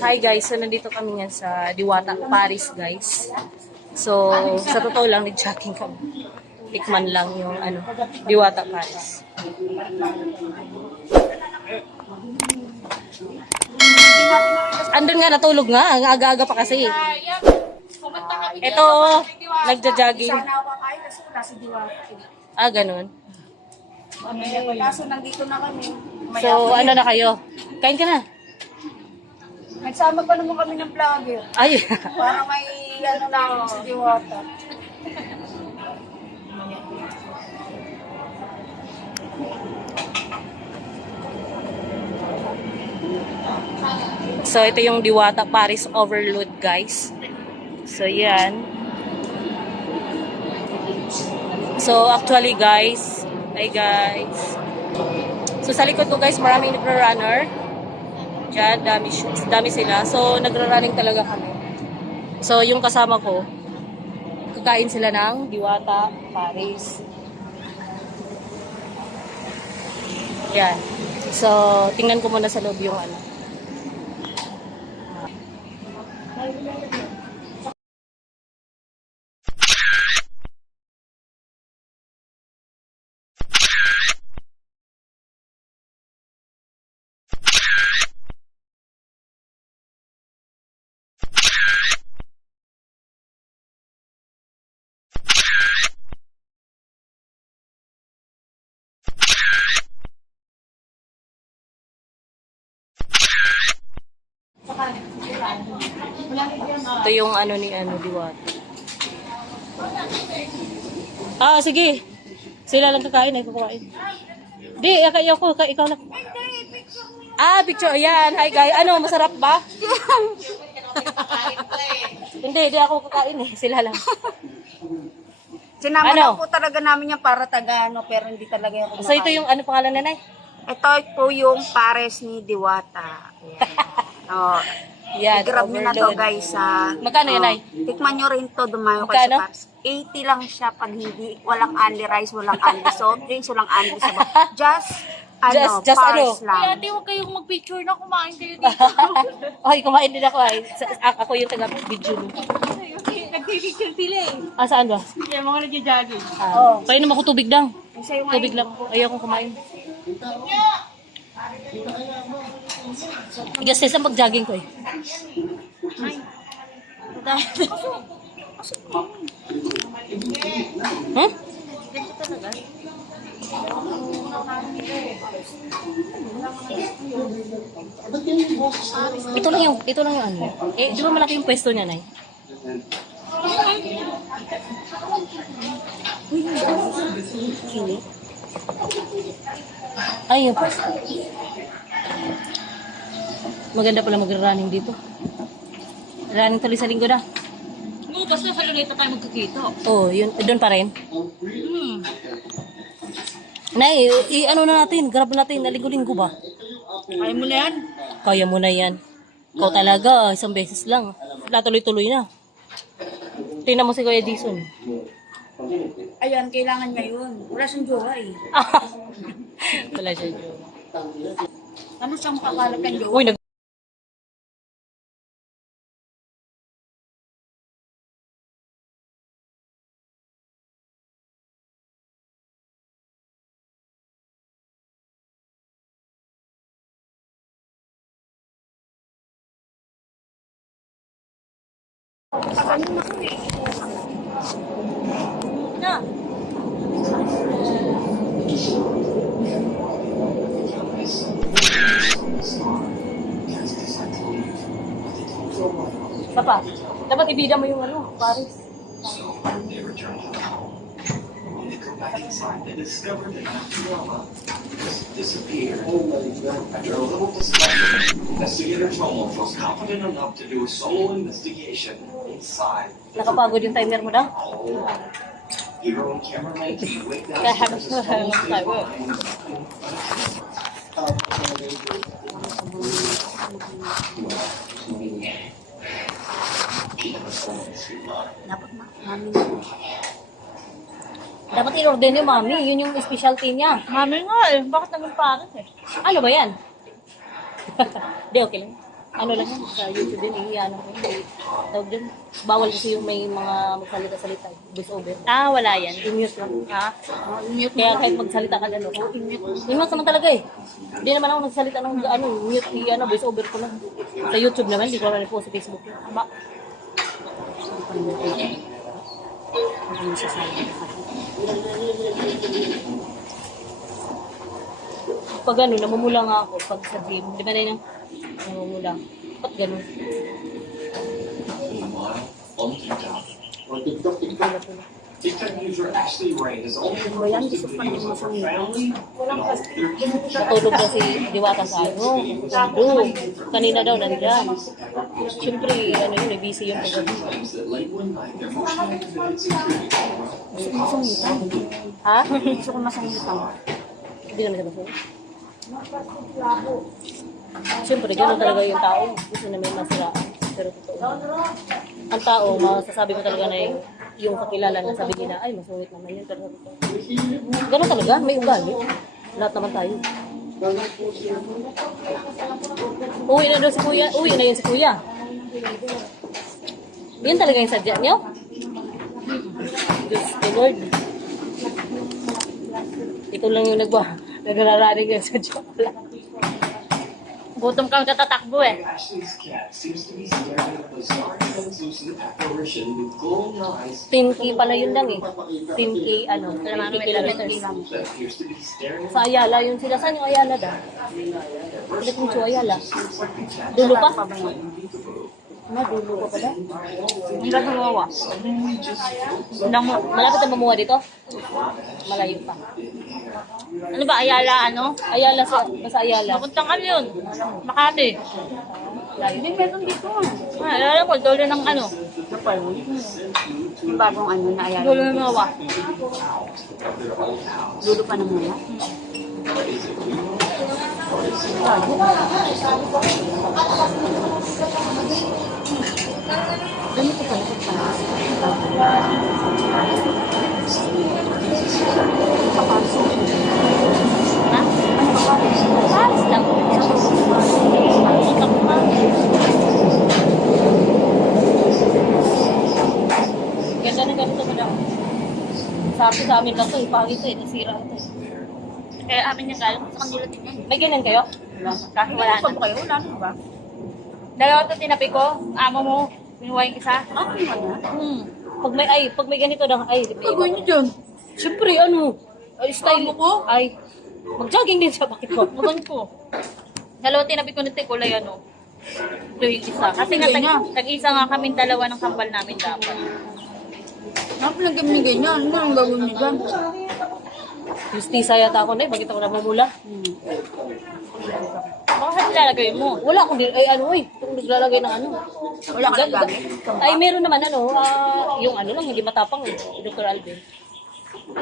Hi guys, so nandito kami nga sa Diwata, Paris guys. So, sa totoo lang, nag-jogging kami. Tikman lang yung Diwata, Paris. Andun nga, natulog nga. Ang aga-aga pa kasi. Ito, nagja-jogging. Ah, ganun. Kaso nandito na kami. So, ano na kayo? Kain ka na. Nagsama pa naman kami ng vlogger. Ay. Para may ano lang sa Diwata. So, ito yung Diwata Paris Overload, guys. So, yan. So, actually, guys. Hi, guys. So, sa likod ko, guys, maraming nagra-runner. Diyan, dami sila. So, nagra-running talaga kami. So, yung kasama ko, kakain sila ng Diwata Paris. Yan. So, tingnan ko muna sa loob yung ano. Ito yung ano ni Diwata. Ah, sige. Sila lang kakain, ay kukuhain. Di, ikaw lang. Ah, picture. Ayan. Hi, guys. Ano, masarap ba? Hindi ako kakain eh. Sila lang. Sinama Ano? lang po talaga namin yan para Tagano, pero hindi talaga yung So, ito yung ano pangalan nanay? Ito po yung pares ni Diwata. Oh, Yan, i-grab nyo na to overload. guys. Magkano yan, Nay? Tikman nyo rin to, dumayo kayo Magkano? sa Paris. 80 lang siya pag hindi, walang only rice, walang only soft drinks, walang only sabaw. Just Just Paris ano? lang. Ay, ate, huwag kayong mag-picture na kumain kayo dito. Ay, kumain din ako ay. Ako yung taga-video. Nag-picture sila eh. Ah, saan ba? Kaya mga nagja-jogging. Ah, painom ako tubig lang. Sa'yo nga Tubig lang. Ayaw kong kumain. Igas sa mag-jogging ko eh. Hmm? Ito lang yung ano. Eh, di ba malaki yung pwesto niya, Nay? Ay, yung pwesto. Maganda pala mag-running dito. Running tuloy sa linggo na. Oo, basta sa luneta tayo magkikita. Oh, yun. Doon pa rin. Nay, ano na natin? Grab natin. Nalinggo-linggo ba? Kaya mo na yan. Kaya mo na yan. Ikaw talaga, isang beses lang. Tuloy-tuloy na. Tingnan mo si Kuya Dison. Ayan, kailangan niya yun. Wala siyang jowa eh. Wala siya yun. Ano siyang pakalat ng jowa? Uy, Na. Papa, dapat ibida mo yung Paris. They returned to the home. When they go back inside, they discovered that Manuela just disappeared. After a little discussion, investigator Tomo feels confident enough to do a solo investigation inside. Nakapagod yung timer mo daw? Hero and cameraman team wake down Kaya habang stairs as Tomo stays tayo. Dapat in-order niyo, Mami. Yun yung specialty niya. Mami nga eh. Bakit naging pares eh? Ano ba yan? Di, okay lang. Ano lang yan, sa YouTube din, ano ko, tawag din. Bawal kasi yung may mga magsalita-salita, voice over. Ah, wala yan. I-mute lang. Ha? Mute Kaya kahit magsalita ka gano'n, i-mute naman talaga eh. Hindi naman ako nagsalita ng ano, mute, voice over ko lang. Sa YouTube naman, hindi ko naman po sa Facebook. Tama. Ano masasabi ka? Pag ano, namumula nga ako pag sa gym. Di ba na yun? Namumula. Ba't ganun? Meanwhile, on TikTok, TikTok user Ashley Rain is only yan? posted Gusto pa videos naman of her masungit. family and all their cute Natulog na si Diwata sa ano. Kanina daw nandyan. Siyempre, ano yun, busy yung pagod. claims that late one night their emotionally committed security camera Gusto ko masungitan. Ha? Gusto ko masungitan. Hindi naman siya masunod. Siyempre, gano'n talaga yung tao. Gusto na may masiraan. Pero totoo. Ang tao, masasabi mo talaga na yung kakilala na sabi nila, ay, masungit naman yun. Pero totoo. Gano'n talaga, may ugali. Lahat naman tayo. Uwi na daw si kuya. Uwi na yun si kuya. Yun talaga yung sadya niyo? Diyos ko Lord. Ito lang yung nagrararing yung sadya pala. Gutom kang katatakbo eh. Ashley's cat seems to be staring at the star translucent apparition with glowing eyes 10K pala yun lang eh. 10K, ano, 50 kilometers. that appears to be staring Sa Ayala yun sila. Saan yung Ayala daw? Sila kung sa Ayala. Dulo pa? Dulo pa pala. Ang gagawa. Malapit na mamuha dito? Malayo pa. Ano ba, Ayala, ano? Ayala sa Ayala. Napuntang kami yun. Makati. Hindi, meron dito. Ah, alala ko, dulo ng ano. Kapal. Yung bagong ano na ayan. Dulo ng mawa. Dulo pa ng mula. Ganito ka na Ha? Paris lang. Ganda na ganito mo lang. Sabi sa amin lang to, ipangit to eh, nasira ito eh. Kaya amin yung galing sa kanila din yan. May ganyan kayo? Kasi wala na. kayo, wala na ba? Dalawa to tinabi ko. Amo mo. Pinuha yung isa. Ah, ano na? Pag may ganito daw, ay, Gagawin niyo dyan. siyempre, ano, style ko? ay, mag-jogging din siya, bakit ko? Magan ko. Dalawa tinabi ko nito kulay ano. Ito yung isa. Kasi nga Kulay niya. tag-isa nga kami dalawa ng kambal namin dapat. Ano pinagkamigay niya? Ano ang gagawin niyo dyan? Justisa yata ako na eh, bakit ako namumula? Baka saan nilalagay mo? Wala akong, ay ano eh, kung naglalagay ng ano. Wala ka Gan- gamit. Ay, meron naman ano, yung ano lang, hindi matapang eh, Dr. Alvin.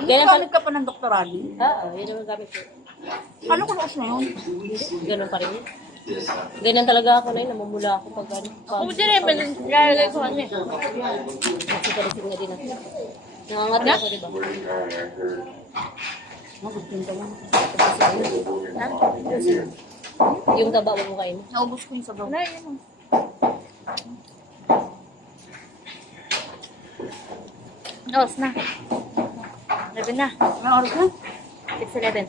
Ganyan pa, Gamit ka pa ng doktorado. yun ang gamit ko. Ano ko lakas na yun? Ganun pa rin yun. Ganyan talaga ako na yun, namumula ako pag ano. Kung di rin, nilalagay ko ano eh. Nagsiparisin nga din ako. Nangangati ako, di ba? Magpinta lang. Yung taba, huwag mo kain. Naubos ko yung sabaw. Ano yun? Oras na. 11 na. Anong oras na? 6:11.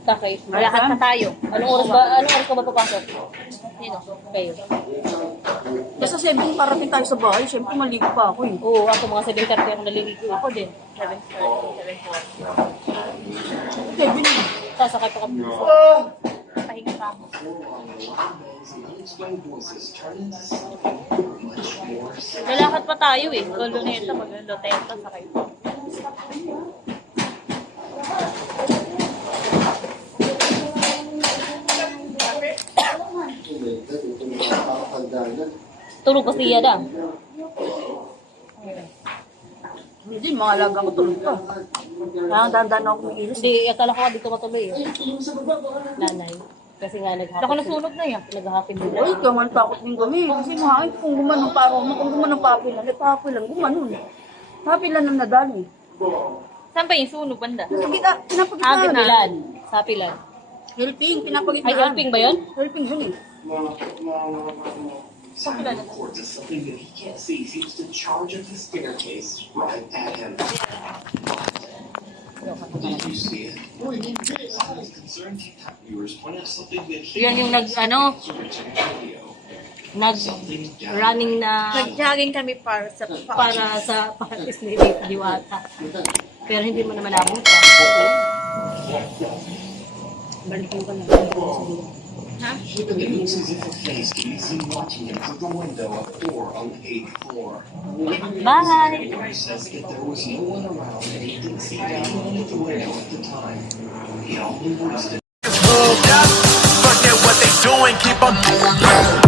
Kakay. Malakad na tayo. Anong oras ka ba papasok? Sino? Kayo. Basta 7 parating tayo sa bahay, syempre maligo pa ako eh. Oo, ako mga 7:30 ako naliligo. Ako din. 7:30, 7:40. 7 na. Sasakay pa kami. Pahinga pa ako. unexplained voices turn into something much more Lalakad pa tayo eh. Loloneta, magloloteta, sakay. Tulog pa siya da. Hindi, mga alaga ko tulog ka. Kaya dandan ako mag-iris. Hindi, akala ko nga dito matuloy eh. Nanay. Kasi nga Ako nasunog na yan. naghahapin din. Uy, kaman takot din kami. Kasi nga, ay, kung gumanong pa ako, kung gumanong papilan, eh, papilan, gumanon. Papilan ang nadali. Saan ba yung sunog banda? Pinapagita, pinapagitaan. Pilan. Sa pilan. Helping, Ay, pinapagitaan. helping ba yun? Helping yun eh. Simon reports that something that he can't see seems to charge up the staircase right at him. Did you see it? Simon's concerned TikTok viewers point out something that he Yan yung nag-running na Nag-jogging kami para sa Paris ni Diwata. Pero hindi mo naman nabuta. Balikin ko na. It looks as if a face can be seen watching him through the window of 4 on the 8th floor. Bye! He says that there was no one around and he didn't see anyone at the window at the time. He only noticed it. Forget what they doing, keep on doing.